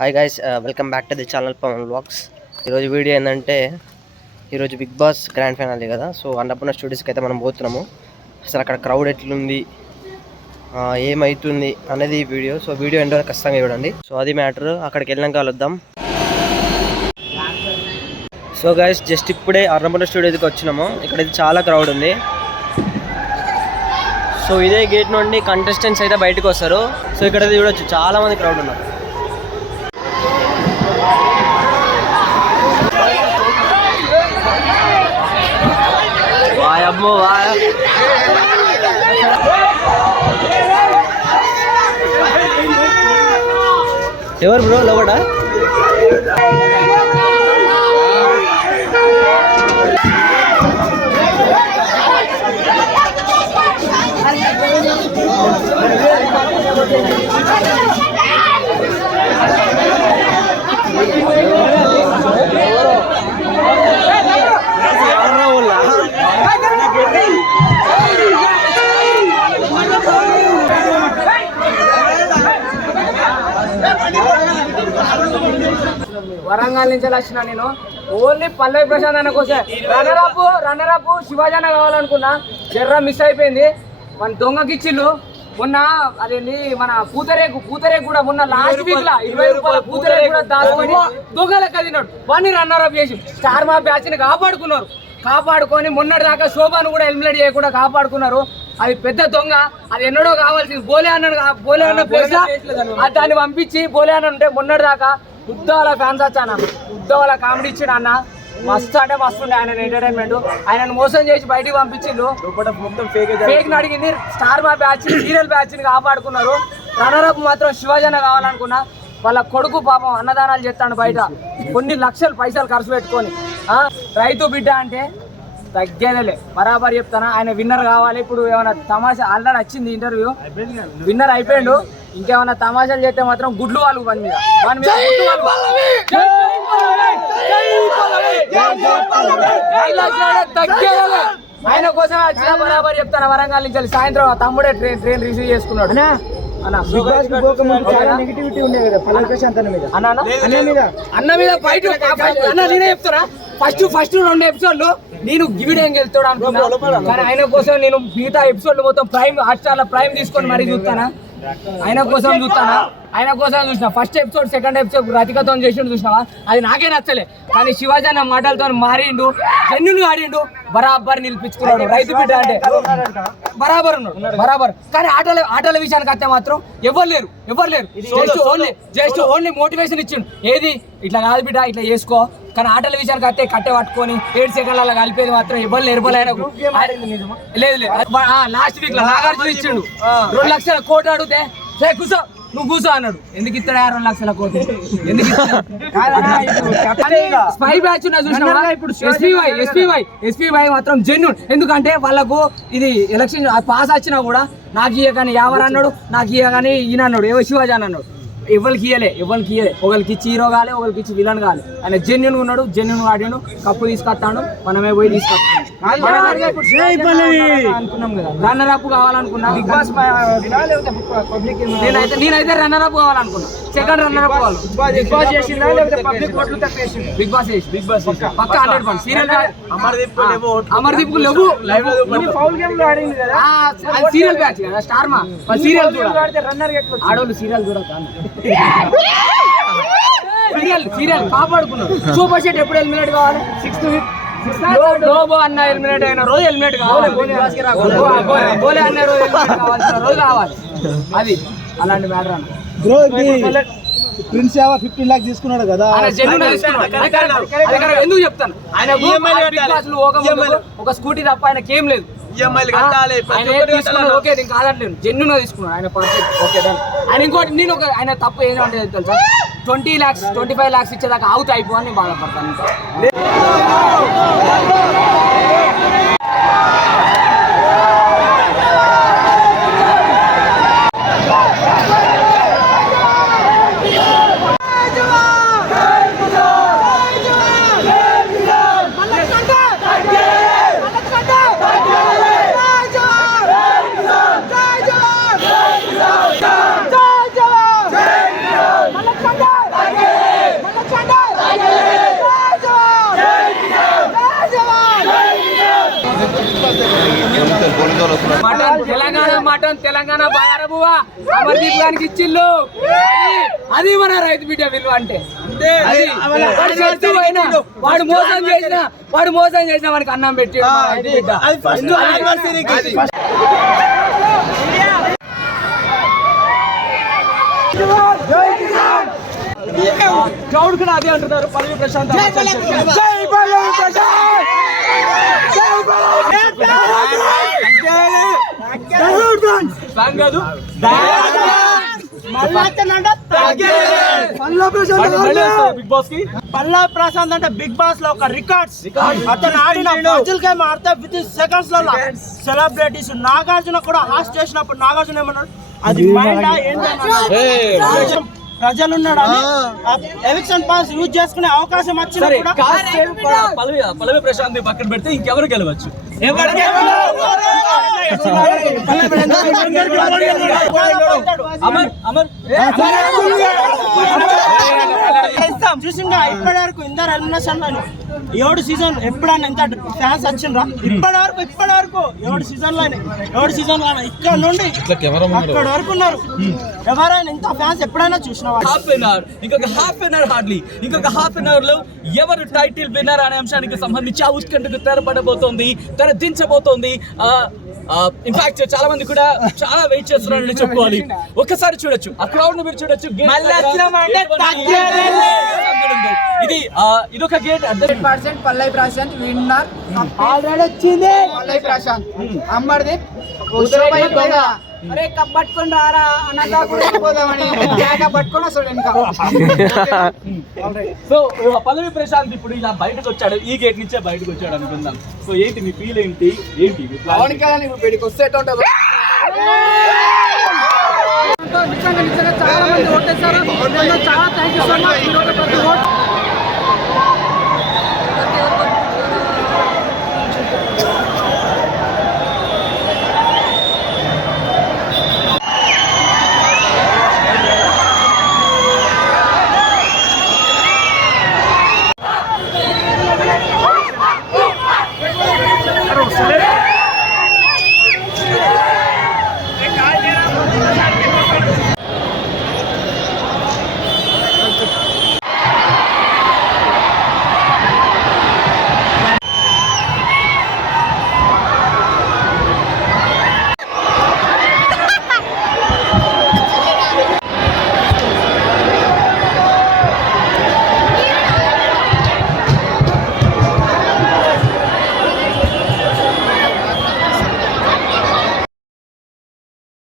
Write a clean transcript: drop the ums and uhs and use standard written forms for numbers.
Hi guys, welcome back to the channel Pavan vlogs. ఈరోజు వీడియో ఏంటంటే ఈరోజు బిగ్ బాస్ గ్రాండ్ ఫైనల్ కదా. సో అన్నపూర్ణ స్టూడియోస్కి అయితే మనం పోతున్నాము. అసలు అక్కడ క్రౌడ్ ఎట్లుంది, ఏమవుతుంది అనేది వీడియో. సో వీడియో ఎండ్ వరకు ఖచ్చితంగా చూడండి. సో అది మ్యాటర్. అక్కడికి వెళ్ళాక కలుద్దాం. సో గైస్, జస్ట్ ఇప్పుడే అన్నపూర్ణ స్టూడియోకి వచ్చినాము. ఇక్కడైతే చాలా క్రౌడ్ ఉంది. సో ఇదే గేట్ నుండి కంటెస్టెంట్స్ అయితే బయటకు వస్తారు. సో ఇక్కడ చూడొచ్చు, చాలా మంది క్రౌడ్ ఉన్నారు. అమ్మో, ఎవరు బ్రో లోపట? వరంగల్ నుంచి వచ్చిన నేను ఓన్లీ పల్లవి ప్రశాంత్ అన్న కోసం రన్నర్ అప్ శివాజీ అన్న కావాలనుకున్నా. జర్రా మిస్ అయిపోయింది. మన దొంగకిచ్చిళ్ళు మొన్న అదేంటి మన పూతరేకు కూడా మొన్న లాస్ట్ వీక్ లా 20 రూపాయల పూతరేకు కూడా దాచుకొని దొంగ లెక్క తిన్నాడు. వాడిని రన్నర్ అప్ చేసి స్టార్ మా బ్యాచ్ ని కాపాడుకొని మొన్నటి దాకా శోభాను కూడా ఎలిమినేట్ చేయకుండా కాపాడుకున్నారు. అది పెద్ద దొంగ. అది ఎన్నడో కావాల్సింది. బోలే అన్న ప్లేస్ దాన్ని పంపించి బోలే అన్న ఉంటే మొన్నటి దాకా ఉద్దవాళ్ళ ఫ్యాన్స్ వచ్చాను. ఉద్దవాళ్ళ కామెడీ ఇచ్చిండు అన్న. మస్తు అంటే మస్తు ఉండే ఆయన ఎంటర్టైన్మెంట్. ఆయనను మోసం చేసి బయటికి పంపించిండు. ఫేక్ అడిగింది. స్టార్ మా బ్యాచ్ సీరియల్ బ్యాచ్ ని కాపాడుకున్నారు. రన్నరప్ మాత్రం శివాజీ కావాలనుకున్నా. వాళ్ళ కొడుకు పాపం అన్నదానాలు చేస్తాడు బయట కొన్ని లక్షల పైసలు ఖర్చు పెట్టుకొని. రైతు బిడ్డ అంటే తగ్గేదేలే. బరాబర్ చెప్తాను. ఆయన విన్నర్ కావాలి. ఇప్పుడు ఏమైనా తమాషా ఆల్రెడీ వచ్చింది ఇంటర్వ్యూ, విన్నర్ అయిపోయిండు. ఇంకేమైనా తమాషాలు చేస్తే మాత్రం గుడ్లు వాళ్ళు పని మీద తగ్గేదేలే. ఆయన కోసం వచ్చిన బరాబర్ చెప్తాను. వరంగల్ నుంచి సాయంత్రం తమ్ముడే ట్రైన్ రిసీవ్ చేసుకున్నాడు. అన్న మీద ఫైట్ అన్న నేనే చెప్తారా. ఫస్ట్ 2 ఎపిసోడ్లు నేను గివిడేం వెళ్తాడు అనుకున్నా. కానీ ఆయన కోసం నేను మిగతా ఎపిసోడ్లు మొత్తం ప్రైమ్ హాట్స్టార్ ప్రైమ్ తీసుకొని మరీ చూస్తానా. ఆయన కోసం చూసిన ఫస్ట్ ఎపిసోడ్, సెకండ్ ఎపిసోడ్ రతికతో చేసిండు చూసినావా. అది నాకే నచ్చలే. కానీ శివాజీ అన్న మాటలతో మారిండు, జెన్యున్ ఆడిండు, బరాబర్ నిలిపించుకున్నాడు. రైతు బిడ్డ అంటే బరాబర్ ఉన్నాడు, బరాబర్. కానీ ఆటల విషయానికి వస్తే మాత్రం ఎవరు లేరు. జస్ట్ ఓన్లీ మోటివేషన్ ఇచ్చిండు. ఏది ఇట్లా కాదు బిడ్డ, ఇట్లా చేసుకో. కానీ ఆటల విషయానికి వస్తే కట్టె పట్టుకొని 7 సెకండ్ల కలిపేది మాత్రం ఎవరు లేరు. లేదు లాస్ట్ వీక్ లో నాగార్జున ఇచ్చిండు 2 లక్షల కోట్లు అడిగితే కూర్చో నువ్వు కూర్చో అన్నాడు. ఎందుకు ఇస్తాడు 2 లక్షల కోట్లు? ఎందుకు స్పై బ్యాచ్ ఇప్పుడు ఎస్పీవై మాత్రం జెన్యూన్. ఎందుకంటే వాళ్ళకు ఇది ఎలక్షన్ పాస్ వచ్చినా కూడా నాకు ఇయ్యగాని ఎవరు అన్నాడు, నాకు ఇయ్యగాని ఈయన అన్నాడు, ఏవో శివాజీ అని అన్నాడు. ఎవరికి ఇయ్యలే. ఒకరికి ఇచ్చి హీరో కాలే, ఒకరికి ఇచ్చి విలన్ కాలే. ఆయన జెన్యున్ ఉన్నాడు, జెన్యున్ ఆడాడు. కప్పు తీసుకొస్తాడు, మనమే పోయి తీసుకొస్తాం. అనుకున్నాం కదా రన్నర్ అప్ కావాలనుకున్నా. బిగ్ బాస్ నేనైతే రన్నర్ అప్ కావాలనుకున్నా. సెకండ్ రన్నర్ అప్ కావాలి. బిగ్ బాస్ పక్క 100%. సీరియల్ అమర్దీప్ కు లేవు. సీరియల్ బ్యాచ్ కదా స్టార్ మా. సీరియల్ ఆడోళ్ళు సీరియల్ చూడక సీరియల్ కాపాడుకున్నారు. సూపర్ షెట్ ఎప్పుడు ఎలిమినేట్ కావాలి? 6th week. లోబో అన్న ఎలిమినేట్ అయిన రోజు ఎలిమినేట్ కావాలి. బోలే అన్న రోజు ఎలిమినేట్ కావాల్సిన రోజు కావాలి. అది అలాంటి మ్యాటర్ అన్న. ప్రిన్స్ 15 lakhs తీసుకున్నాడు కదా. ఎందుకు చెప్తాను, ఆయన ఒక స్కూటీ తప్ప ఆయనకి ఏం లేదు. ఓకే నేను కాదట్లేదు, జెన్యున్ గా తీసుకున్నాను. ఆయన పర్ఫెక్ట్, ఓకే డన్. ఆయన ఇంకోటి నేను ఆయన తప్పు ఏంటంటే తెలుసా, 20 lakhs 25 lakhs ఇచ్చేదాకా అవుట్ అయిపోని బాధపడతాను. మటన్ తెలంగాణ బాయారబువా అమర్దీప్ గారికి ఇచ్చిల్లు అది మన రైతు బిడ్డ విలువ అంటే వాడు మోసం చేసిన వాడికి అన్నం పెట్టి క్రౌడ్ కూడా అదే అంటున్నారు. పల్లవి ప్రశాంత్ పల్లా ప్రశాంత్ అంటే బిగ్ బాస్ లో ఒక రికార్డ్స్ అతను ఆడిన పజిల్ గేమ్ ఆడితే విత్ ఇన్ సెకండ్స్ లో సెలబ్రిటీస్ నాగార్జున కూడా హాస్ట్ చేసినప్పుడు నాగార్జున ఏమన్నాడు అది మైండ్ ఏంటన్నాడు ప్రజలు ఉన్నాడు ఎలక్షన్ పాస్ యూజ్ చేసుకునే అవకాశం వచ్చినప్పుడు పల్లవి ప్రశాంత్ పక్కన పెడితే ఇంకెవరు గెలవచ్చు చూసిందా ఇప్పటి వరకు ఇందరు ఎలిమినేషన్ 7 సీజన్ ఎప్పుడైనా ఎంత ఫ్యాన్స్ వచ్చిండ్రా ఇప్పటి వరకు 7 సీజన్ లోనే ఇక్కడ నుండి అక్కడ వరకు ఉన్నారు. ఎవరైనా ఇంత ఫ్యాన్స్ ఎప్పుడైనా చూసినా హాఫ్ అన్ అవర్ ఇంకొక హాఫ్ అన్ అవర్ లో ఎవరు టైటిల్ విన్నర్ అనే అంశానికి సంబంధించి ఆ ఉత్కంఠకు తెరపడబోతోంది, దించబోతోంది. ఇన్ఫాక్ట్ చాలా మంది కూడా చాలా వెయిట్ చేస్తున్నారని చెప్పుకోవాలి. ఒక్కసారి చూడొచ్చు, ఆ క్రౌడ్ ని మీరు చూడొచ్చు. ఇది ఒక గేట్ 100% పల్లవి ప్రశాంత్ విన్నర్ ఆల్రెడీ వచ్చింది. పల్లవి ప్రశాంత్ అమర్దీప్ అరే కప్ పట్టుకొని రారా అన్నదా పోదామని పట్టుకొని వస్తాడు ఇంకా. సో పల్లవి ప్రశాంత్ ఇప్పుడు ఇలా బయటకు వచ్చాడు, ఈ గేట్ నుంచే బయటకు వచ్చాడు అనుకుందాం. సో ఏంటి మీ ఫీల్ ఏంటి బయటకు వస్తే నిజంగా చాలా మంది ఓటేశారు. చాలా థ్యాంక్ యూ సో మచ్.